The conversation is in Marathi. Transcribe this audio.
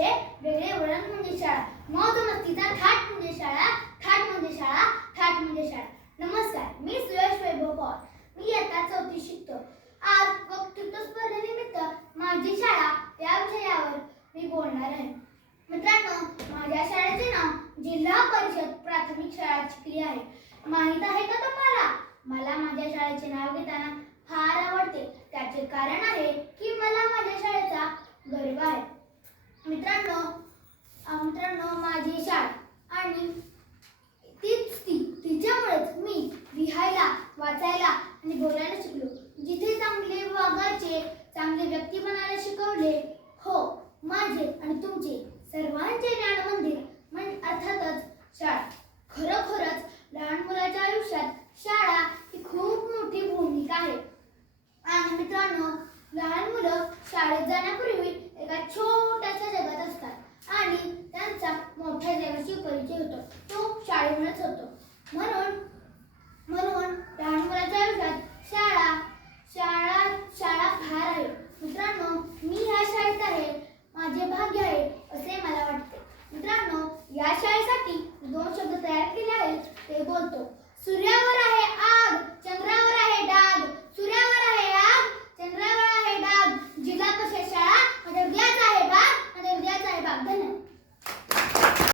मुलाचे वेगळे वळण म्हणजे शाळा मौज मस्तीचा थाट म्हणजे शाळा थाट म्हणजे शाळा थाट म्हणजे शाळा नमस्कार मी सुयश वैभव पवार मी इयत्ता चौथी शिकतो आज वक्तृत्व स्पर्धेनिमित्त माझी शाळा या विषयावर मी बोलणार आहे मित्रांनो माझ्या शाळेचे नाव जिल्हा परिषद प्राथमिक शाळा चिखली आहे माहीत आहे का तुम्हाला मला माझ्या शाळेचे नाव घेताना फार आवडते त्याचे कारण आहे की मला माझ्या शाळेचा गर्व आहे मित्रांनो अं, मित्रांनो माझी शाळा आणि तीच ती तिच्यामुळेच मी लिहायला वाचायला आणि बोलायला शिकलो जिथे चांगले वागायचे चांगले व्यक्ती बनायला शिकवले. हो माझे आणि तुमचे सर्वांचे ज्ञान मंदिर म्हणजे अर्थातच शाळा. खरोखरच लहान मुलाच्या आयुष्यात शाळा ही खूप मोठी भूमिका आहे. आणि मित्रांनो लहान मुलं शाळेत जाण्या या शाळेसाठी दोन शब्द तयार केले आहेत. ते